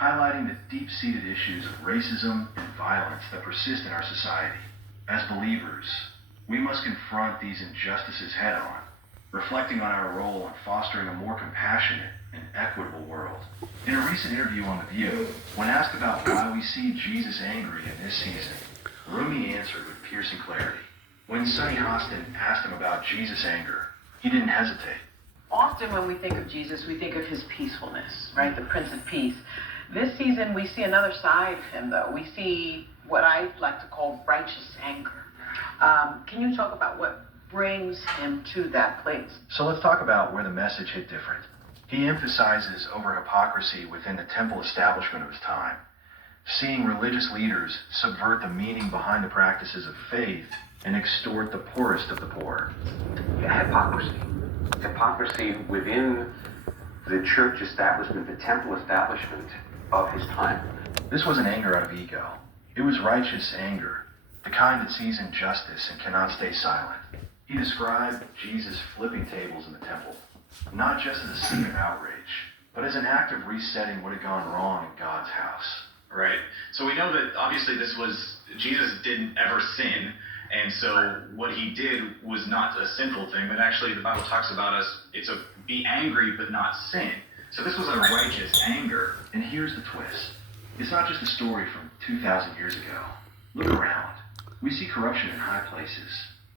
highlighting the deep-seated issues of racism and violence that persist in our society. As believers, we must confront these injustices head-on, reflecting on our role in fostering a more compassionate and equitable world. In a recent interview on The View, when asked about why we see Jesus angry in this season, Rumi answered with piercing clarity. When Sonny Hostin asked him about Jesus' anger, he didn't hesitate. Often when we think of Jesus, we think of his peacefulness, right? The Prince of Peace. This season, we see another side of him, though. We see what I like to call righteous anger. Can you talk about what brings him to that place? So let's talk about where the message hit different. He emphasizes over hypocrisy within the temple establishment of his time, seeing religious leaders subvert the meaning behind the practices of faith and extort the poorest of the poor. Hypocrisy within the church establishment, the temple establishment of his time. This wasn't anger out of ego. It was righteous anger, the kind that sees injustice and cannot stay silent. He described Jesus flipping tables in the temple, not just as a scene of outrage, but as an act of resetting what had gone wrong in God's house. Right. So we know that obviously Jesus didn't ever sin, and so what he did was not a sinful thing, but actually the Bible talks about us, be angry but not sin. So this was a righteous anger. And here's the twist. It's not just a story from 2,000 years ago. Look around. We see corruption in high places,